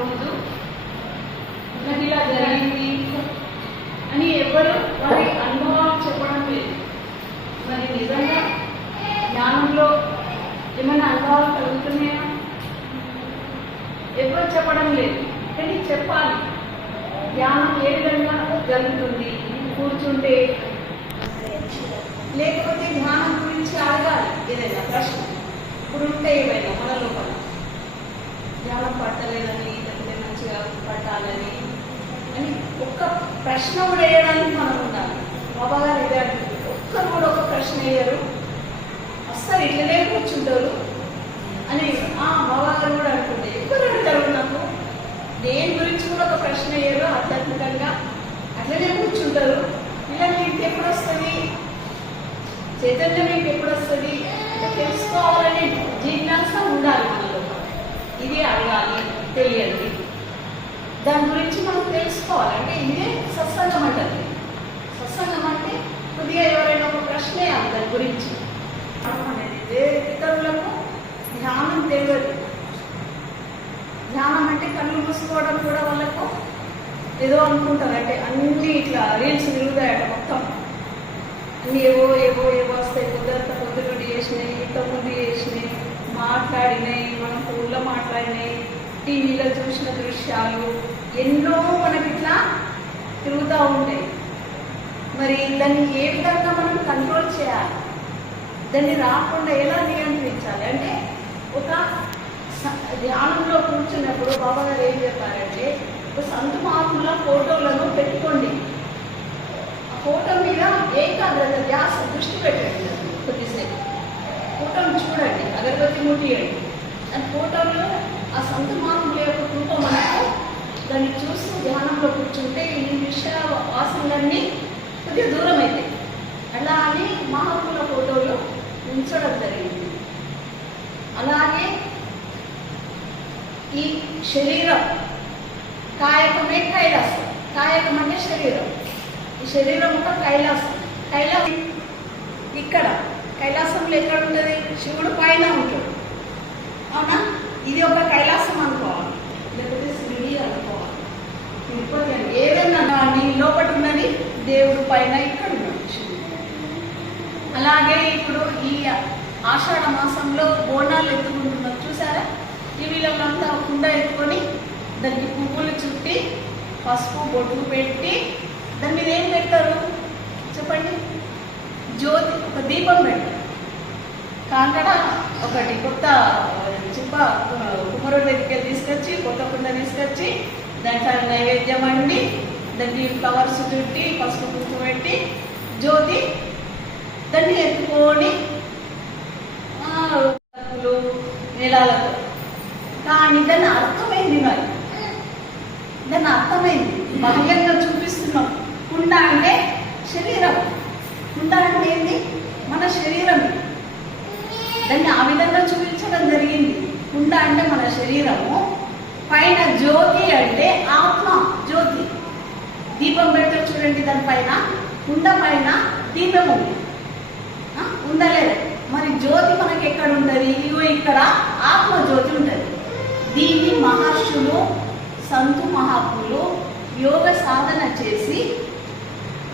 రోజు నాకు ఇలా జరిగింది. అని ఎవరు వారి అనుభవాలు చెప్పడం లేదు. మరి నిజంగా జ్ఞానంలో ఏమైనా అనుభవాలు కలుగుతున్నాయా? ఎవరు చెప్పడం లేదు. కానీ చెప్పాలి. ధ్యానం ఏ విధంగా జరుగుతుంది? కూర్చుంటే లేకపోతే ధ్యానం గురించి అడగాలి. ఏదైనా ప్రశ్న. ఇప్పుడు ఉంటే ఏమైనా మన లోపల. ధ్యానం పట్టలేదని పట్టాలని. అని ఒక్క ప్రశ్న కూడా వేయడానికి మనం ఉండాలి. బాబా గారు ఇదే ఒక్కరు కూడా ఒక ప్రశ్న వేయరు. అస్సలు ఇట్లనే కూర్చుంటారు. అని ఆ బాబా గారు కూడా అనుకుంటే ఎవరు అడుగుతారు నాకు? దేని గురించి కూడా ఒక ప్రశ్న వేయరు ఆధ్యాత్మికంగా. అట్లనే కూర్చుంటారు. ఇలా ఇంటి ఎప్పుడు వస్తుంది? చైతన్యం మీకు ఎప్పుడు వస్తుంది? అంటే తెలుసుకోవాలనే జిజ్ఞాస ఉండాలి మనలో. ఇది అడగాలి తెలియండి దాని గురించి మనం తెలుసుకోవాలి. అంటే ఇదే సత్సంగం అంటారు సత్సంగం అంటే కొద్దిగా ఎవరైనా ఒక ప్రశ్న వేయాలి దాని గురించి. అనేది ఇతరులకు ధ్యానం తెలియదు. ధ్యానం అంటే కళ్ళు మూసుకోవడం కూడా వాళ్ళకు ఏదో అనుకుంటారు. అంటే అన్ని ఇట్లా రీల్స్ తిరుగుతాయట మొత్తం. అన్ని ఏవో ఏవో ఏవో వస్తాయి. పొద్దున పొద్దునుండి చేసినాయి ఇంత ముందు చేసినాయి మాట్లాడినాయి మనం ఊళ్ళో మాట్లాడినాయి. టీవీలో చూసిన దృశ్యాలు ఎన్నో మనకి ఇట్లా తిరుగుతూ ఉంటాయి. మరి దాన్ని ఏ విధంగా మనం కంట్రోల్ చేయాలి? దాన్ని రాకుండా ఎలా నియంత్రించాలి? అంటే ఒక ధ్యానంలో కూర్చున్నప్పుడు బాబా గారు ఏం చెప్పారంటే ఒక సంత మార్పుల ఫోటోలను పెట్టుకోండి. ఆ ఫోటో మీద ఏకాగ్రత ధ్యాస దృష్టి పెట్టండి. కొద్దిసేపు. ఫోటోను చూడండి. అగరబత్తి ముట్టియండి. ఆ ఫోటోలో ఆ సంత మార్పుల యొక్క రూపం మనకు. దాన్ని చూస్తూ ధ్యానంలో కూర్చుంటే ఈ విషయ వాసనలన్నీ కొద్దిగా దూరం అవుతాయి అలా అని మహాత్ముల ఫోటోలు ఉంచడం జరిగింది. అలాగే ఈ శరీరం కాయకమే కైలాసం. కాయకం అంటే శరీరం. ఈ శరీరం ఒక కైలాసం. కైలాసం ఇక్కడ. కైలాసంలో ఎక్కడ ఉంటుంది? శివుడు పైన ఉంటాడు. అవునా? ఇది ఒక కైలాసం అనుకోవాలి లేకపోతే శివుడి అనుకోవాలి తిరుపతి అని ఏదైనా నీ లోపల ఉన్నది దేవుడు పైన ఇక్కడ ఉండవచ్చు అలాగే ఇప్పుడు ఈ ఆషాఢ మాసంలో బోనాలు ఎత్తుకుంటున్నారు. చూసారా? టీవీలో అంతా కుండ ఎత్తుకొని దానికి పువ్వులు చుట్టి పసుపు బొట్టు పెట్టి దాని మీద ఏం పెడతారు? చెప్పండి. జ్యోతి ఒక దీపం పెడతారు. కాంకడ ఒకటి కొత్త కుప్ప కుమ్మరుడు దగ్గరికి తీసుకొచ్చి కొత్త కుండ తీసుకొచ్చి దాంట్లో నైవేద్యం అండి. దాన్ని ఫ్లవర్స్ చుట్టి పసుపు కుంకుమ పెట్టి జ్యోతి దాన్ని ఎత్తుకొని ఆ, కానీ దాన్ని అర్థమైంది మరి. దాన్ని అర్థమైంది. బాహ్యంగా చూపిస్తున్నాం. కుండ అంటే శరీరం. కుండ అంటే ఏంది? మన శరీరం దాన్ని ఆ విధంగా చూపించడం జరిగింది. కుండ అంటే మన శరీరము. పైన జ్యోతి అంటే ఆత్మ జ్యోతి. దీపం పెడతారు చూడండి దానిపైన కుండ పైన దీపం ఉంది ఉండలేదు. ఉందా లేదా మరి జ్యోతి మనకి ఎక్కడ ఉండదు ఇగో ఇక్కడ ఆత్మ జ్యోతి ఉంటుంది. దీన్ని మహర్షులు సంతు మహాత్ములు యోగ సాధన చేసి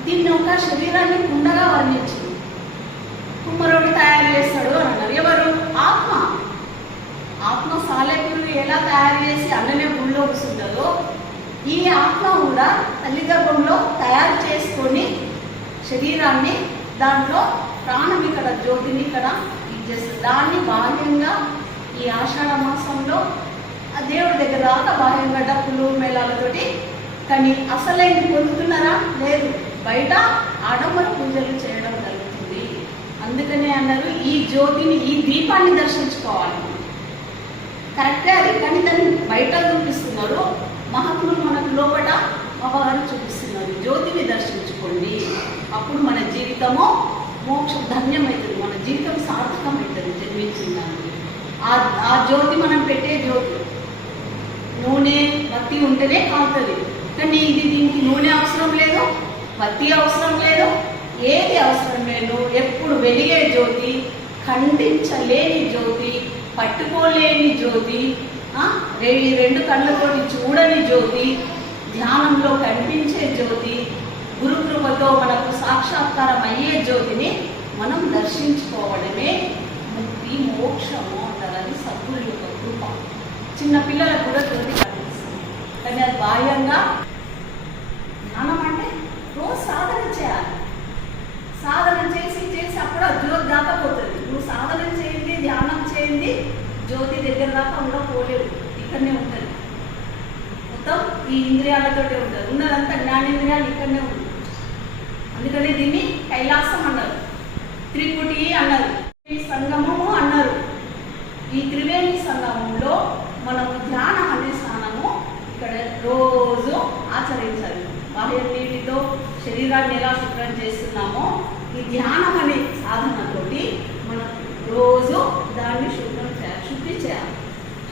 దీన్ని ఒక శరీరాన్ని కుండగా వర్ణించింది. కుమ్మరుడు తయారు చేస్తాడు అన్నారు. ఎవరు? ఆత్మ. ఆత్మ సాలేపులు ఎలా తయారు చేసి అన్ననే గుళ్ళో కూర్చుంటుందో ఈ ఆత్మ కూడా తల్లి గర్భంలో తయారు చేసుకొని శరీరాన్ని దాంట్లో ప్రాణం ఇక్కడ జ్యోతిని ఇక్కడ ఇచ్చేస్తుంది. దాన్ని బాహ్యంగా ఈ ఆషాఢ మాసంలో ఆ దేవుడి దగ్గర దాకా బాహ్యంగా డప్పులు మేళాలతోటి కానీ అసలైంది పొందుతున్నారా? లేదు. బయట ఆడంబర పూజలు చేయడం జరుగుతుంది. అందుకనే అన్నారు ఈ జ్యోతిని ఈ దీపాన్ని దర్శించుకోవాలి. కరెక్టే అది. కానీ దాన్ని బయట చూపిస్తున్నారు. మహాత్ములు మనకు లోపల మగవారు చూపిస్తున్నారు. జ్యోతిని దర్శించుకోండి. అప్పుడు మన జీవితము మోక్షం ధన్యమవుతుంది. మన జీవితం సార్థకమవుతుంది జన్మించిన ఆ ఆ జ్యోతి మనం పెట్టే జ్యోతి. నూనె బత్తి ఉంటేనే కాలుతుంది. కానీ ఇది దీనికి నూనె అవసరం లేదు బత్తి అవసరం లేదు ఏది అవసరం లేదు. ఎప్పుడు వెలిగే జ్యోతి ఖండించలేని జ్యోతి పట్టుకోలేని జ్యోతి ఆ? రెండు కళ్ళతోటి చూడని జ్యోతి ధ్యానంలో కనిపించే జ్యోతి గురుకృపతో మనకు సాక్షాత్కారం అయ్యే జ్యోతిని మనం దర్శించుకోవడమే ముక్తి మోక్షము అంటారని సద్గురు యొక్క కృప. చిన్న పిల్లలకు కూడా జ్యోతి కనిపిస్తుంది. కానీ అది బాహ్యంగా ధ్యానం అంటే రోజు సాధన చేయాలి. సాధన చేసి చేసి అప్పుడు జ్యోతి దాకపోతుంది నువ్వు సాధన చేయండి ధ్యానం జ్యోతి దగ్గర దాకా ఉండకపోలేవు ఇక్కడనే ఉంటుంది మొత్తం ఈ ఇంద్రియాలతోటే ఉంటుంది ఉన్నదంతా జ్ఞానేంద్రియాలు ఇక్కడనే ఉంటుంది అందుకని దీన్ని కైలాసం అన్నారు. త్రిపుటి అన్నారు. సంగమము అన్నారు. ఈ త్రివేణి సంగమంలో మనము ధ్యానం అనే స్థానము ఇక్కడ రోజు ఆచరించాలి. బాహ్య నీటితో శరీరాన్ని ఎలా శుభ్రం చేస్తున్నామో ఈ ధ్యానం అనే సాధనతోటి రోజు దాన్ని శుభ్రం చేయాలి శుద్ధి చేయాలి.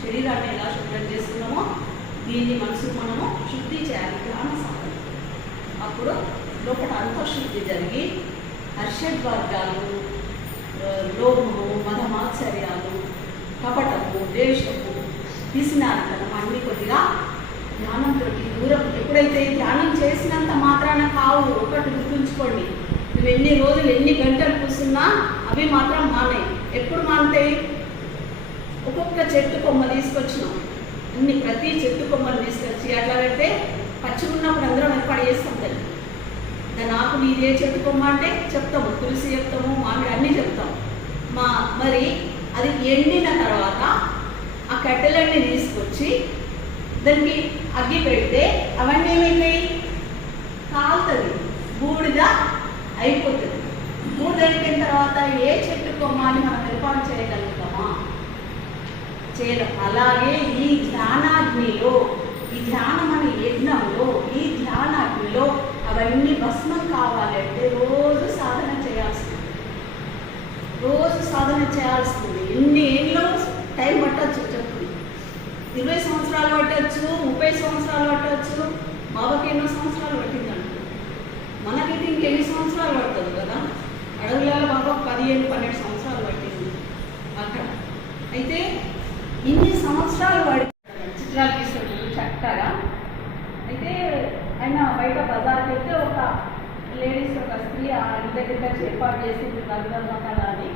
శరీరాన్ని ఎలా శుభ్రం చేస్తున్నామో దీన్ని మనసు మనము శుద్ధి చేయాలి ధ్యాన సాధన అప్పుడు లోపల అంతఃశుద్ధి జరిగి హర్షద్వర్గాలు ఆ, లోభము మదమాత్సర్యాలు కపటము దేశము పిసినారితనం అన్ని కొద్దిగా ధ్యానంతో దూరం ఎప్పుడైతే ధ్యానం చేసినంత మాత్రాన కావు ఒకటి గుర్తుంచుకోండి. నువ్వు ఎన్ని రోజులు ఎన్ని గంటలు కూర్చున్నా అవి మాత్రం మానాయి ఎప్పుడు మానుతాయి ఒక్కొక్క చెట్టు కొమ్మ తీసుకొచ్చినాం. అన్ని ప్రతి చెట్టు కొమ్మలు తీసుకొచ్చి అట్లా పెడితే పచ్చికున్నప్పుడు అందరం ఏర్పాటు చేస్తాం తల్లి. దాని నాకు నీది ఏ చెట్టు కొమ్మ అంటే చెప్తాము. తులసి చెప్తాము మామిడి అన్నీ చెప్తాం. మా మరి అది ఎండిన తర్వాత ఆ కట్టెలన్నీ తీసుకొచ్చి దానికి అగ్గి పెడితే అవన్నీ ఏమైతాయి? కాలుతుంది బూడిద అయిపోతుంది. బూడిద తర్వాత ఏ చెట్టు కొమ్మ అని మనం ఏర్పాటు చేయగలుగుతామా? చేయడం అలాగే ఈ ధ్యానాగ్నిలో ఈ ధ్యానం అనే యజ్ఞంలో ఈ ధ్యానాగ్నిలో అవన్నీ భస్మం కావాలంటే రోజు సాధన చేయాల్సింది. రోజు సాధన చేయాల్సింది. ఎన్ని ఏళ్ళు టైం పట్టచ్చు చెప్పండి ఇరవై సంవత్సరాలు పట్టచ్చు ముప్పై సంవత్సరాలు పట్టచ్చు బాబాకి ఎన్నో సంవత్సరాలు పట్టిందంట మనకైతే ఇంకెన్ని సంవత్సరాలు పడుతుంది కదా? అడవులలో పాపం పదిహేను పన్నెండు సంవత్సరాలు పట్టింది. అక్కడ అయితే ఇన్ని సంవత్సరాలు పడి చిత్రాలు తీసుకుంటారు చక్కగా అయితే ఆయన బయట బజార్కి వెళ్తే ఒక లేడీస్ ఒక స్త్రీ ఆ ఇంటి దగ్గర ఏర్పాటు చేసింది దగ్గర అని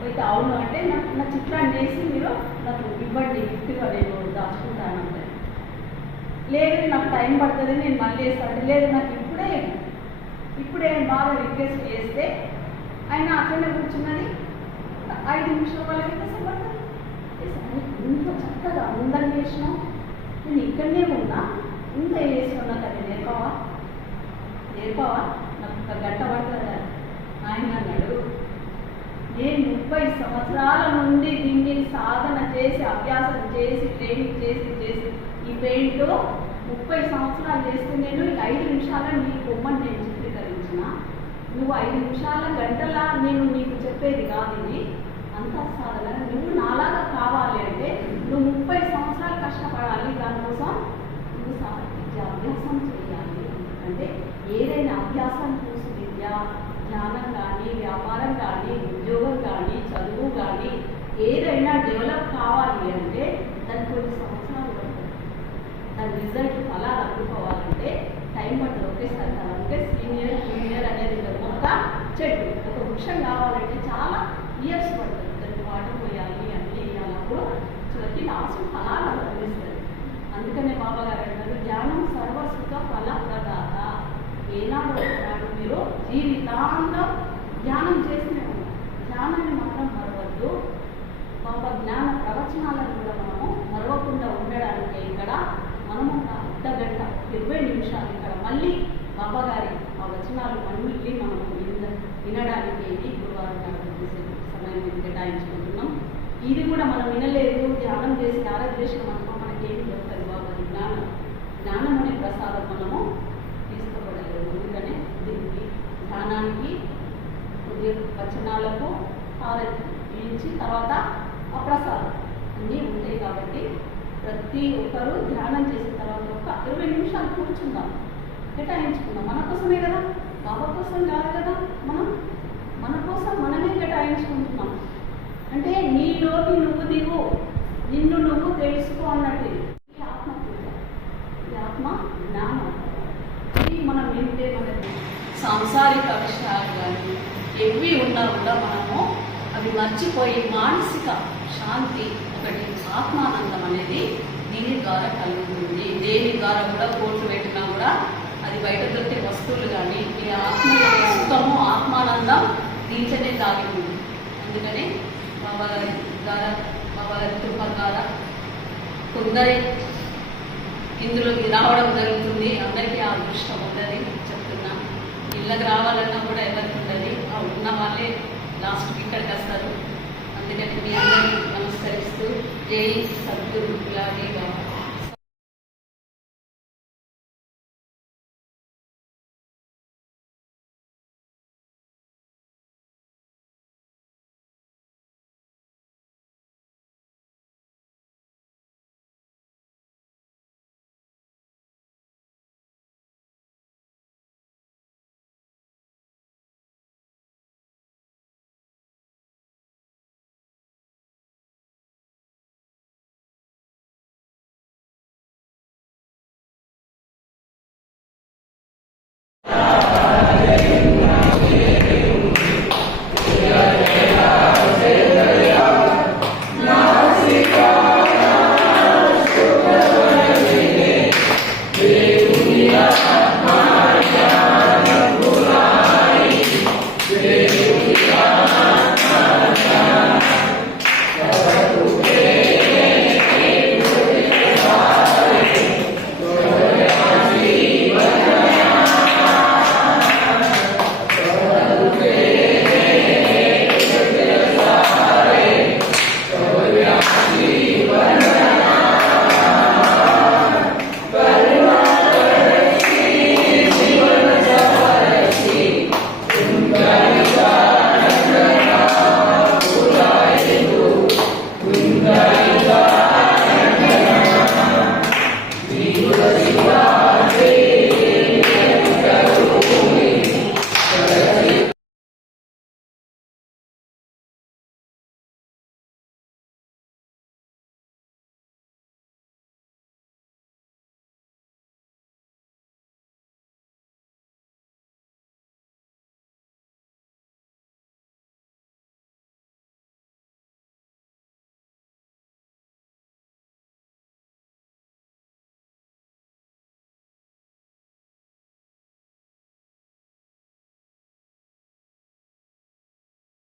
అయితే అవును అంటే నాకు నా చిత్రాన్ని చేసి మీరు నాకు ఇవ్వండి గిఫ్ట్గా నేను దాచుకుంటాను అంటే. లేదు నాకు టైం పడుతుంది నేను మళ్ళీ వేస్తాను లేదు నాకు ఇప్పుడే ఇప్పుడే బాగా రిక్వెస్ట్ చేస్తే ఆయన అట్లనే కూర్చున్నది ఐదు నిమిషాల వాళ్ళకి సంబంధం ఇంత చక్కగా ఉందని చేసినాం నేను ఇక్కడనే ఉన్నా. ఇంత వేసుకున్నా కదా నేర్పవా? నేర్పవా? నాకు ఒక గంట పడుతుంది ఆయన అన్నాడు నేను ముప్పై సంవత్సరాల నుండి దీన్ని సాధన చేసి అభ్యాసం చేసి ట్రైనింగ్ చేసి చేసి ఈ పెయింట్లో ముప్పై సంవత్సరాలు చేస్తే నేను ఈ ఐదు నిమిషాల నీ బొమ్మను నువ్వు ఐదు నిమిషాల గంటల నేను నీకు చెప్పేది కాదు ఇది. అంత సాధన నువ్వు నాలాగా కావాలి అంటే నువ్వు ముప్పై సంవత్సరాలు కష్టపడాలి. దానికోసం నువ్వు సా- విద్య అభ్యాసం చేయాలి. అంటే ఏదైనా అభ్యాసం చూసి విద్య జ్ఞానం కానీ వ్యాపారం కానీ ఉద్యోగం కానీ చదువు కానీ ఏదైనా డెవలప్ కావాలి అంటే దానికి కొన్ని సంవత్సరాలు పడుతుంది. దాని రిజల్ట్ అలా అందుకోవాలంటే టైం పట్టు ఒకేసారి అంటారు అంటే సీనియర్ జూనియర్ అనేది ఉండదు. ఒక చెట్టు. ఒక వృక్షం కావాలంటే చాలా ఇయర్స్ పడుతుంది. దానికి వాటర్ పోయాలి అన్నీ వేయాలప్పుడు చివరికి లాస్ట్ ఫలాలు అందిస్తారు అందుకనే బాబా గారు అంటారు జ్ఞానం సర్వసుఖ ఫల ప్రదాత ఏనాడు మీరు జీవితాంతం ధ్యానం చేస్తూనే ఉన్నారు. ధ్యానాన్ని మాత్రం మరవద్దు. బాబా జ్ఞాన ప్రవచనాలను కూడా మనము మరవకుండా ఉండడానికి ఇక్కడ మనము ఒక నిమిషాలు ఇక్కడ. మళ్ళీ బాబా గారి ఆ వచనాలు మళ్ళీ మనము వినడానికి గురువారం సమయం కేటాయించుకుంటున్నాం. ఇది కూడా మనం వినలేదు ధ్యానం చేసి ఆరాధన చేసిన మనకు మనకి ఏమి దొరకదు బాబా. ఈ జ్ఞానం జ్ఞానం అనే ప్రసాదం మనము తీసుకోబడలేదు. అందుకనే దీనికి ధ్యానానికి వచనాలకు ఆరాధించి తర్వాత అప్రసాదం అన్నీ ఉంటాయి కాబట్టి ప్రతి ఒక్కరూ ధ్యానం చేసిన తర్వాత ఒక ఇరవై నిమిషాలు కూర్చుందాం. కేటాయించుకుందాం. మన కోసమే కదా? బాబా కోసం కాదు కదా? మనం మన కోసం మనమే కేటాయించుకుంటున్నాం. అంటే నీలోకి నువ్వు దిగు. నిన్ను నువ్వు తెలుసుకో అన్నట్టు. ఈ ఆత్మ పూజ ఈ ఆత్మ జ్ఞానం. ఇది మనం వింటే మనకి సాంసారిక విషయాలు కానీ ఎవి ఉన్నా కూడా మనము అవి మర్చిపోయి మానసిక శాంతి ఆత్మానందం అనేది దీని ద్వారా కలుగుతుంది. దేని ద్వారా కూడా కోట్లు పెట్టినా కూడా అది బయట దొరికే వస్తువులు కానీ ఈ ఆత్మ సుఖము ఆత్మానందం దీంట్లోనే దాగి ఉంది అందుకని బాబాగారి ద్వారా బాబాగారి కృప ద్వారా కొందరి ఇందులోకి రావడం జరుగుతుంది. అందరికీ ఆ అదృష్టం ఉండదు చెప్తున్నా. ఇళ్ళకి రావాలన్నా కూడా ఎవరికి ఉండదు. ఆ ఉన్న వాళ్ళే లాస్ట్కి ఇక్కడికి వస్తారు. అందుకని మీ అందరికీ నమస్కరిస్తూ జై సద్గురు గులాబీ బాబా